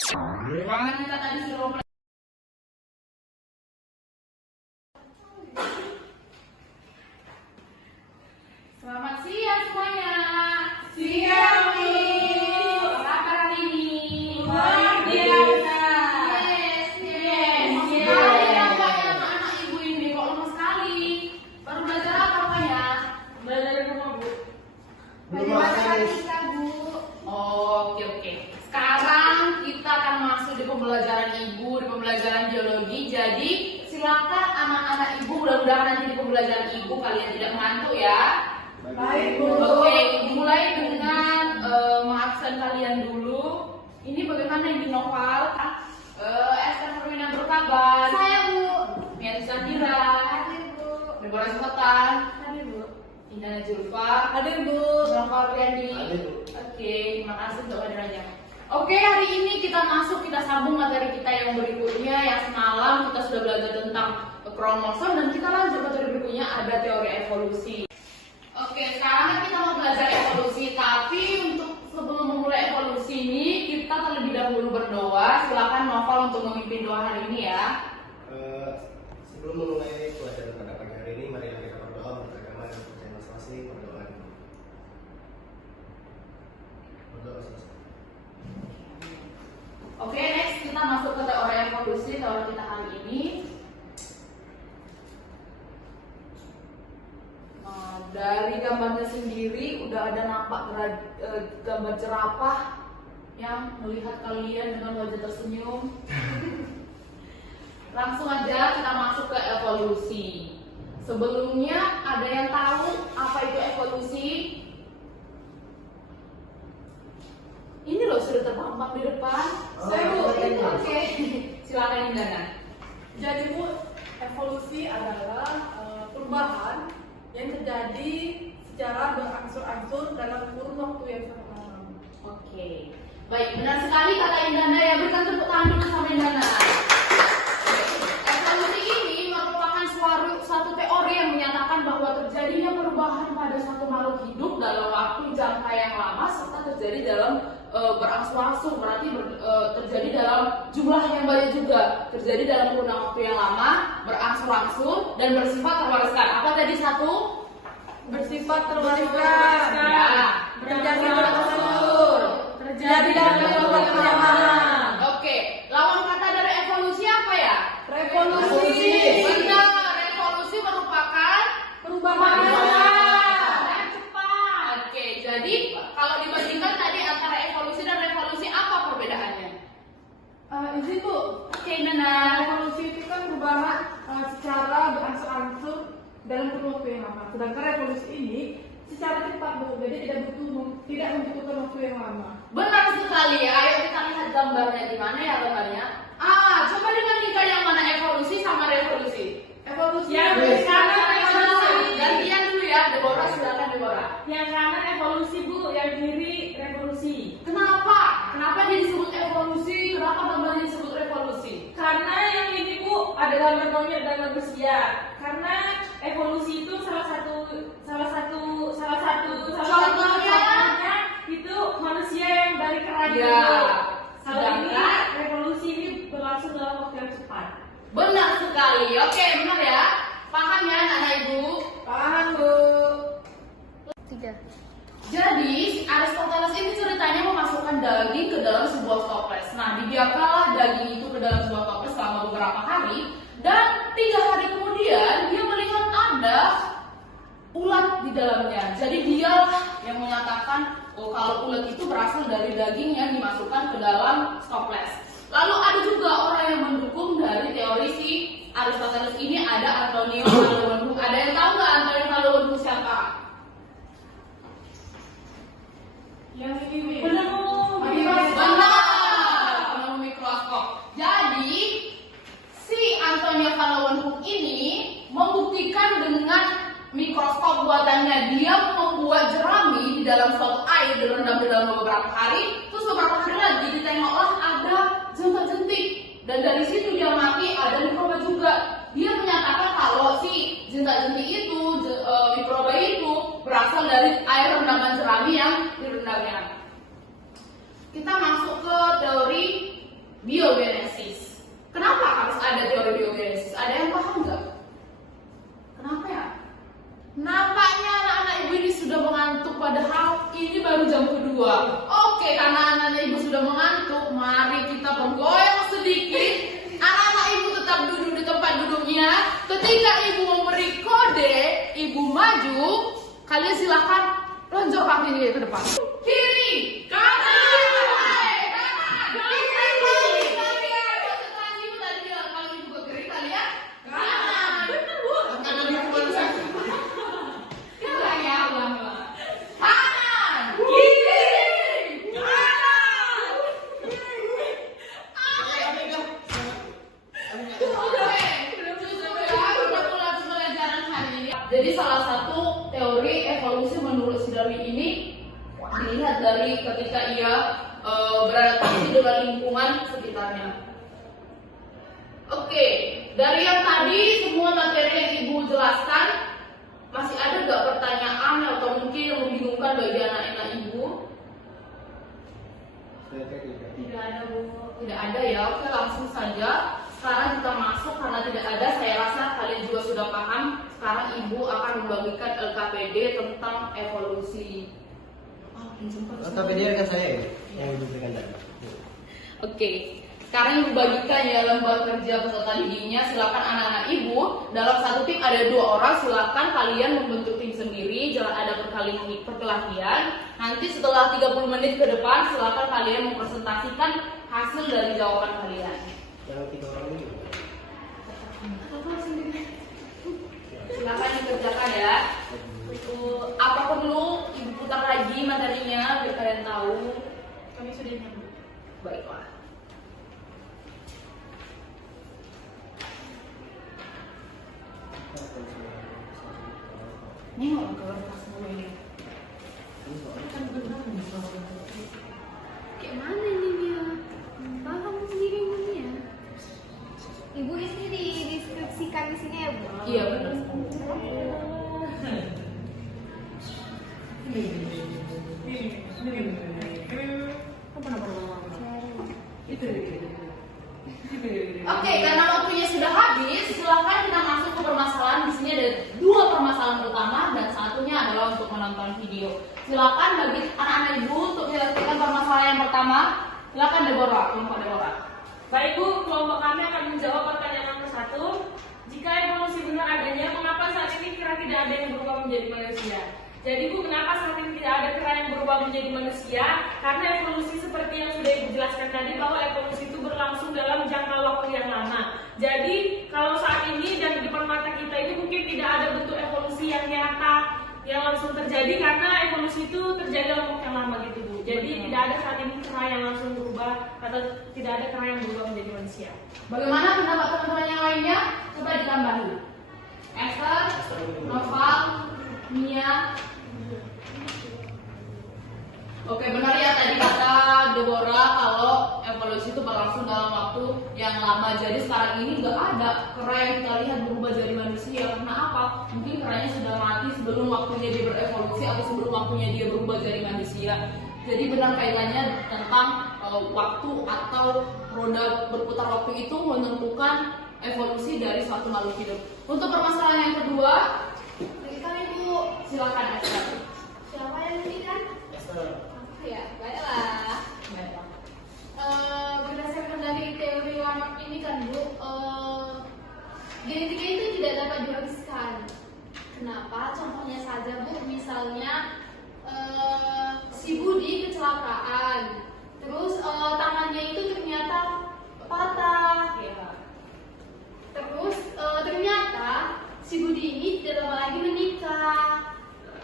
Ruangan kita tadi sudah. Selamat siang semuanya. Siang, Bu. Apa kabar hari ini? Luar biasa. Yes. Sekali nampaknya anak-anak ibu ini kok lemah sekali. Baru belajar apa rupanya? Belajar di rumah, Bu. Belajar matematika, Bu. Oke. Sekarang kita akan masuk di pembelajaran ibu, di pembelajaran biologi. Jadi silakan anak-anak ibu, mudah-mudahan nanti di pembelajaran ibu kalian tidak mengantuk ya. Baik, Bu. Oke, dimulai dengan mengabsen kalian dulu. Ini bagaimana ini Noval? Esther Perwina berkabar. Saya, Bu. Miati Sandira. Hadir, Bu. Deborah Sultan. Hadir, Bu. Indana Julfa. Hadir, Bu. Noval Riyandi. Hadir, Bu. Oke, terima kasih untuk kehadirannya. Oke, hari ini kita sambung materi kita yang berikutnya. Yang semalam kita sudah belajar tentang kromosom dan kita lanjut materi berikutnya ada teori evolusi. Oke, sekarang kita mau belajar evolusi, tapi untuk sebelum memulai evolusi ini kita terlebih dahulu berdoa. Silakan Noval untuk memimpin doa hari ini ya. Sebelum memulai pelajaran pada pagi hari ini, mari kita berdoa menurut agama dan percaya masing-masing. Berdoa dulu. Berdoa selesai. Oke, next kita masuk ke teori evolusi. Teori kita hari ini. Dari gambarnya sendiri udah ada nampak gambar jerapah yang melihat kalian dengan wajah tersenyum. Langsung aja kita masuk ke evolusi. Sebelumnya ada yang tahu apa itu evolusi? Ini loh sudah terpampang di depan. Saya, Bu. Oke, silakan Indana. Jadi, Bu, evolusi adalah perubahan yang terjadi secara berangsur-angsur dalam kurun waktu yang sangat lama. Oke, baik, benar sekali kata Indana ya. Berikan tepuk tangan dulu sama Indana. Evolusi ini merupakan suatu teori yang menyatakan bahwa terjadinya perubahan pada suatu makhluk hidup dalam waktu jangka yang lama serta terjadi dalam berangsur-angsur, berarti terjadi dalam jumlah yang banyak juga, terjadi dalam kurun waktu yang lama, berangsur-angsur dan bersifat terwariskan. Apa tadi satu? Bersifat terwariskan. Ya. Terjadi berangsur. Terjadi dalam waktu yang lama. Oke, lawan kata dari evolusi apa ya? Revolusi. Benar, revolusi merupakan Perubahan yang cepat. Oke, jadi kalau dibandingkan tadi antara evolusi dan revolusi apa perbedaannya? Izin, Bu. Oke, Nana. Revolusi itu kan perubahan secara berangsur-angsur dalam kurun waktu yang lama. Sedangkan revolusi ini secara cepat, Bu. Jadi tidak membutuhkan waktu yang lama. Benar sekali ya. Ayo kita lihat gambarnya di mana ya gambarnya? Coba dibandingkan yang mana evolusi sama revolusi. Evolusi Yang kanan evolusi. Gantian dulu ya, Deborah, silakan Deborah. Yang kanan evolusi, Bu, yang kiri revolusi. Kenapa? Kenapa dia disebut evolusi? Kenapa gambarnya disebut revolusi? Karena yang ini, Bu, ada gambar monyet dan manusia. Karena evolusi itu salah satu Contohnya? itu manusia yang dari kerajaan. Ya. Kalau ini Sedangkan? revolusi ini berlangsung dalam waktu yang cepat. Benar sekali. Oke, benar ya. Paham ya anak ibu? paham, Bu. Jadi Aristoteles ini ceritanya memasukkan daging ke dalam sebuah toples. Nah, dibiarkanlah daging itu ke dalam sebuah toples selama beberapa hari dan 3 hari kemudian dia melihat ada ulat di dalamnya. Jadi dialah yang menyatakan kalau ulat itu berasal dari daging yang dimasukkan ke dalam toples. Lalu ada juga orang yang mendukung dari teori si Aristoteles ini, ada Antonio Leeuwenhoek. Ada yang tahu nggak Antonio Leeuwenhoek siapa? Yang ini. Benar, Bu. Benar, penemu mikroskop. Jadi si Antonio Leeuwenhoek ini membuktikan dengan mikroskop buatannya. Dia membuat jerami di dalam suatu air direndam di dalam beberapa hari. Terus beberapa hari lagi ditengoklah ada jentik-jentik. Dan dari situ dia mati, ada mikroba juga. Dia menyatakan kalau si jentik-jentik itu, mikroba itu berasal dari air rendaman jerami yang direndamnya. Kita masuk ke teori biogenesis. Kenapa harus ada teori biogenesis? Ada yang paham nggak? Kenapa ya? Nampaknya anak-anak ibu ini sudah mengantuk, padahal ini baru jam kedua. Oke, karena anak-anak ibu sudah mengantuk, mari kita bergoyang sedikit. Anak-anak ibu tetap duduk di tempat duduknya. Ketika ibu memberi kode, ibu maju. Kalian silahkan lonjor kaki ke depan. Kiri, kanan, jadi salah satu teori evolusi menurut si Darwin ini dilihat dari ketika ia beradaptasi dengan lingkungan sekitarnya. Oke, dari yang tadi semua materi yang ibu jelaskan, masih ada nggak pertanyaan atau mungkin yang membingungkan bagi anak-anak ibu? Tidak ada, Bu. Tidak ada ya. Oke, langsung saja. Sekarang kita masuk karena tidak ada. Saya rasa kalian juga sudah paham. Sekarang ibu akan membagikan LKPD tentang evolusi. LKPD kan saya ya, yang diberikan tadi. Oke. Sekarang ibu bagikan ya lembar kerja peserta didiknya. Silakan anak-anak ibu. Dalam satu tim ada 2 orang. Silakan kalian membentuk tim sendiri. Jangan ada perkelahian. Nanti setelah 30 menit ke depan, silakan kalian mempresentasikan hasil dari jawaban kalian. Yang 3 orang ini. Silakan dikerjakan ya. Apa perlu ibu putar lagi materinya biar kalian tahu? Kami sudah nyambung. Baiklah. Ini mau ke kertas dulu ini. Kayak mana ini dia? Paham sendiri ini ya? Ibu di sini dideskripsikan di sini ya, Bu? Iya benar. Oke, karena waktunya sudah habis, silakan kita masuk ke permasalahan. Di sini ada 2 permasalahan utama dan satunya adalah untuk menonton video. Silakan bagi anak-anak ibu untuk menyelesaikan permasalahan yang pertama. Silakan Deborah, kelompok Deborah. Baik Bu, kelompok kami akan menjawab pertanyaan nomor 1. Jika evolusi benar adanya, mengapa saat ini kera tidak ada yang berubah menjadi manusia? Jadi Bu, kenapa saat ini tidak ada kera yang berubah menjadi manusia? Karena evolusi seperti yang sudah Ibu jelaskan tadi, bahwa evolusi itu berlangsung dalam jangka waktu yang lama. Jadi kalau saat ini dan di depan mata kita itu mungkin tidak ada bentuk evolusi yang nyata yang langsung terjadi, karena evolusi itu terjadi dalam waktu yang lama gitu Bu. Jadi tidak ada saat ini kera yang langsung berubah atau tidak ada kera yang berubah menjadi manusia. Bagaimana pendapat teman-teman yang lainnya? Coba ditambahi. Esther, Noval, Mia. Oke, benar ya tadi kata Deborah kalau evolusi itu berlangsung dalam waktu yang lama. Jadi sekarang ini nggak ada kera yang kita lihat berubah jadi manusia. Karena apa? Mungkin keranya sudah mati sebelum waktunya dia berevolusi atau sebelum waktunya dia berubah jadi manusia. Jadi benar kaitannya tentang waktu atau roda berputar waktu itu menentukan evolusi dari suatu makhluk hidup. Untuk permasalahan yang kedua, Berikan Ibu. silakan Esther. Siapa yang berikan? Aku ya, baiklah. Baiklah. Berdasarkan dari teori Lamarck ini kan Bu, genetika itu tidak dapat dihabiskan. Kenapa? Contohnya saja Bu, misalnya si Budi kecelakaan, terus tangannya itu ternyata patah. Ya. Terus ternyata si Budi ini tidak lama lagi menikah.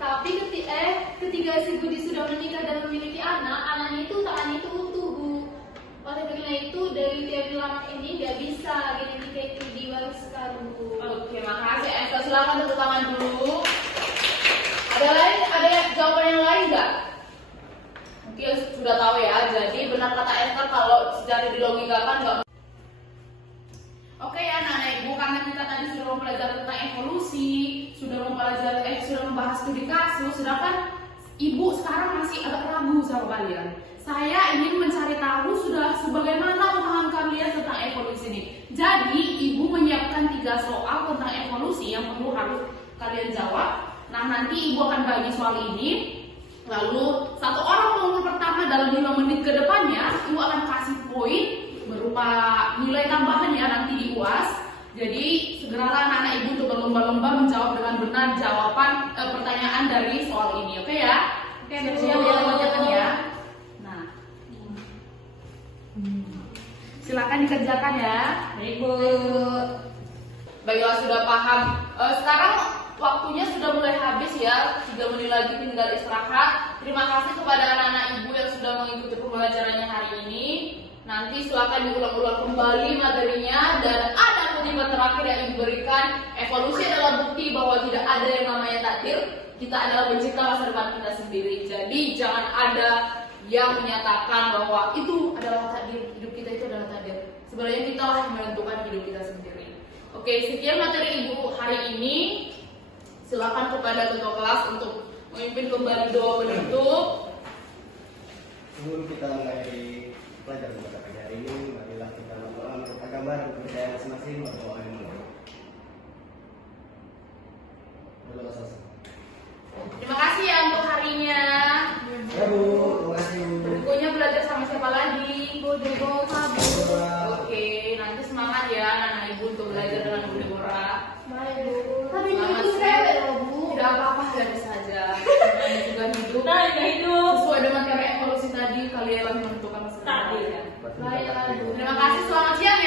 Tapi ketika si Budi sudah menikah dan memiliki anak, anaknya itu tangannya itu utuh Bu. Oleh karena itu dari teori Lamarck ini nggak bisa genetika itu diwariskan Bu. Oke, makasih Esther. Silakan tepuk tangan dulu. Ada jawaban yang lain nggak? Mungkin sudah tahu ya. Jadi benar kata Esther kalau secara dilogikakan nggak. Oke anak-anak ibu, karena kita tadi sudah mempelajari tentang evolusi, sudah membahas studi kasus, sedangkan Ibu sekarang masih agak ragu sama kalian. Saya ingin mencari tahu sudah sebagaimana pemahaman kalian tentang evolusi ini. Jadi ibu menyiapkan 3 soal tentang evolusi yang perlu harus kalian jawab. Nah, nanti ibu akan bagi soal ini. Lalu satu orang pengumpul pertama dalam 5 menit ke depannya, ibu akan kasih poin berupa nilai tambahan ya nanti di UAS. Jadi segeralah anak-anak ibu untuk berlomba-lomba menjawab dengan benar jawaban pertanyaan dari soal ini, oke ya? Oke, Siap-siap ya teman-teman ya. Nah, silakan dikerjakan ya. Baik Bu. Baiklah, sudah paham. Sekarang waktunya sudah mulai habis ya. 3 menit lagi tinggal istirahat. Terima kasih kepada anak-anak ibu yang sudah mengikuti pembelajarannya hari ini. Nanti silakan diulang-ulang kembali materinya, dan ada kutipan terakhir yang diberikan. Evolusi adalah bukti bahwa tidak ada yang namanya takdir. Kita adalah pencipta masa depan kita sendiri. Jadi jangan ada yang menyatakan bahwa itu adalah takdir, hidup kita itu adalah takdir. Sebenarnya kita lah yang menentukan hidup kita sendiri. Oke, sekian materi ibu hari ini. Silakan kepada ketua kelas untuk memimpin kembali doa penutup. Sebelum kita mengakhiri pelajaran pada pagi hari ini, marilah kita berdoa untuk agama dan kepercayaan masing-masing. Berdoa yang mulia. Berdoa selesai. Terima kasih ya untuk harinya. Ya Bu, terima kasih Bu. Berikutnya belajar sama siapa lagi? Bu Deborah, Bu. Oke, nanti semangat ya anak-anak ibu untuk belajar dengan Bu Deborah. Baik, Bu. Tapi Selamat itu siang. cewek loh, Bu. Tidak apa-apa, jadi saja. Namanya juga hidup. Nah, ini hidup. Sesuai dengan teori evolusi tadi, kalian yang menentukan masa depan Tadi. kalian. Baiklah, Bu. Terima kasih, selamat siang